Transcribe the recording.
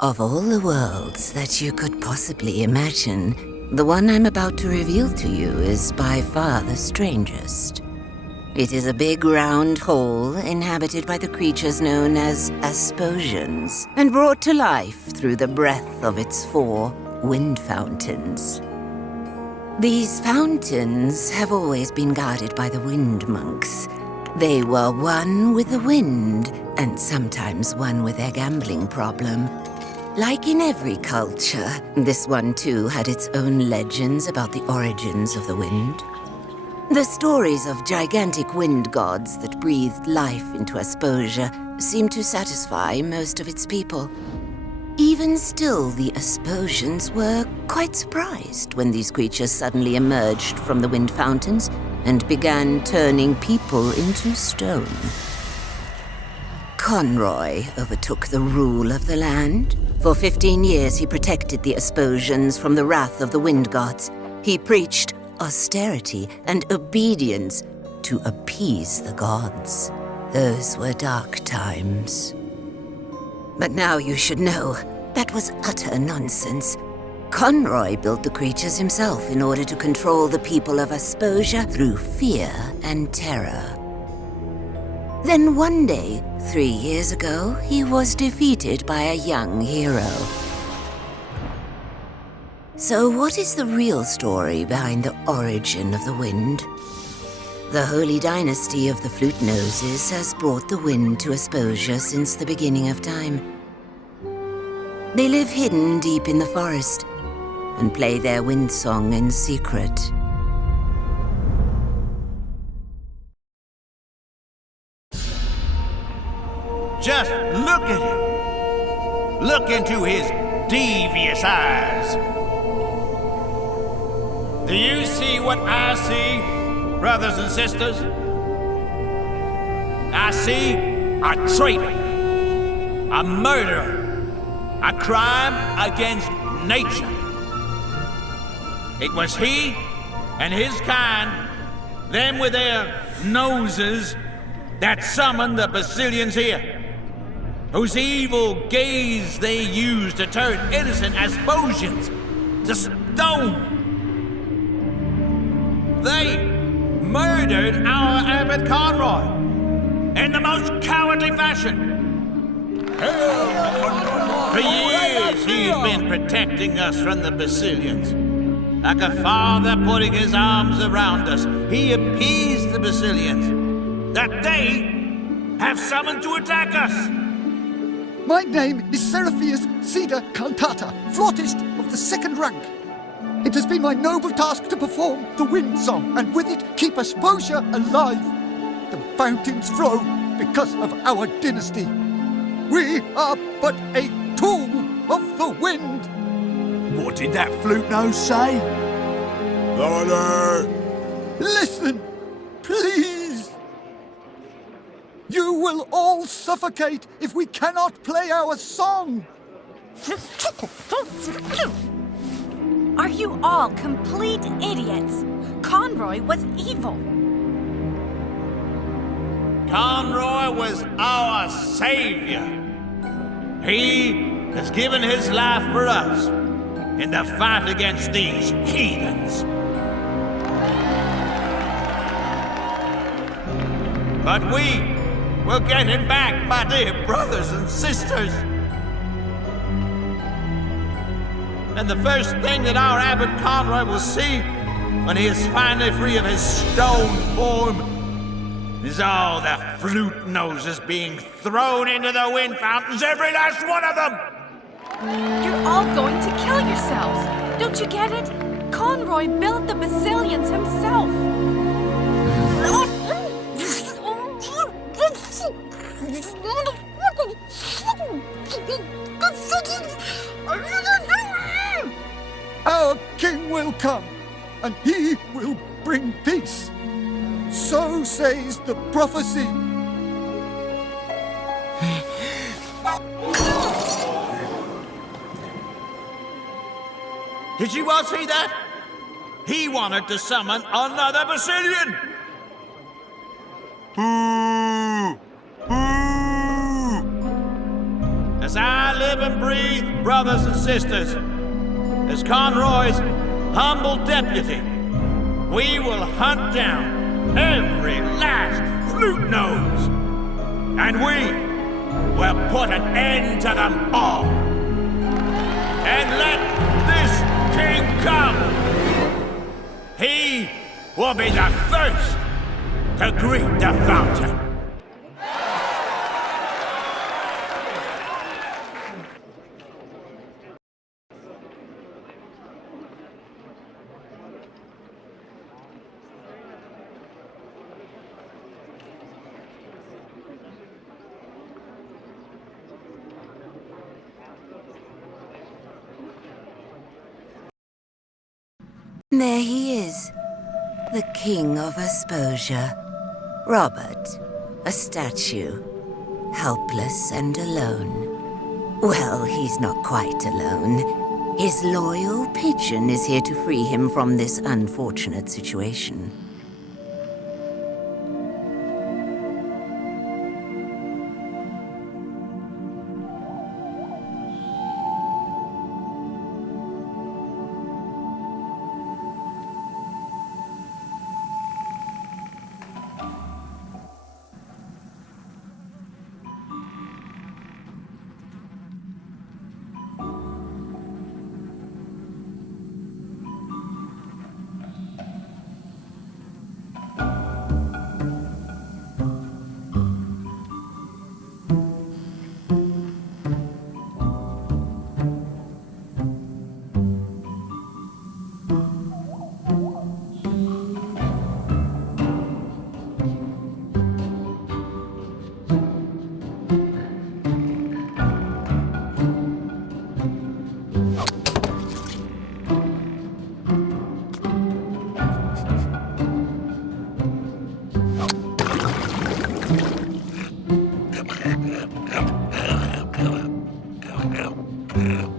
Of all the worlds that you could possibly imagine, the one I'm about to reveal to you is by far the strangest. It is a big round hole inhabited by the creatures known as Asposians, and brought to life through the breath of its 4 wind fountains. These fountains have always been guarded by the wind monks. They were one with the wind, and sometimes one with their gambling problem. Like in every culture, this one too had its own legends about the origins of the wind. The stories of gigantic wind gods that breathed life into Asposia seemed to satisfy most of its people. Even still, the Asposians were quite surprised when these creatures suddenly emerged from the wind fountains and began turning people into stone. Conroy overtook the rule of the land. For 15 years, he protected the Asposians from the wrath of the wind gods. He preached austerity and obedience to appease the gods. Those were dark times. But now you should know, that was utter nonsense. Conroy built the creatures himself in order to control the people of Asposia through fear and terror. Then one day, 3 years ago, he was defeated by a young hero. So what is the real story behind the origin of the wind? The Holy Dynasty of the Flute Noses has brought the wind to Asposia since the beginning of time. They live hidden deep in the forest and play their wind song in secret. Just look at him. Look into his devious eyes. Do you see what I see, brothers and sisters? I see a traitor, a murderer, a crime against nature. It was he and his kind, them with their noses, that summoned the Basilians here, whose evil gaze they used to turn innocent Asposians to stone. They murdered our Abbot Conroy in the most cowardly fashion. For years he's been protecting us from the Basilians. Like a father putting his arms around us, he appeased the Basilians that they have summoned to attack us. My name is Seraphius Cedar Cantata, flautist of the 2nd rank. It has been my noble task to perform the wind song, and with it keep Asposia alive. The fountains flow because of our dynasty. We are but a tool of the wind. What did that flute nose say? Louder! Listen, please. You will all suffocate if we cannot play our song. Are you all complete idiots? Conroy was evil. Conroy was our savior. He has given his life for us in the fight against these heathens. But we will get him back, my dear brothers and sisters. And the first thing that our Abbot Conroy will see when he is finally free of his stone form is all the flute noses being thrown into the wind fountains, every last one of them! You're all going to kill yourselves. Don't you get it? Conroy built the Basilians himself. Our king will come, and he will bring peace. So says the prophecy. Did you all see that? He wanted to summon another Basilian! Boo! Boo! As I live and breathe brothers and sisters, as Conroy's humble deputy, we will hunt down every last flute nose, and we will put an end to them all. And let this king come. He will be the first to greet the fountain. There he is, the King of Asposia, Robert, a statue, helpless and alone. Well, he's not quite alone. His loyal pigeon is here to free him from this unfortunate situation. Yeah.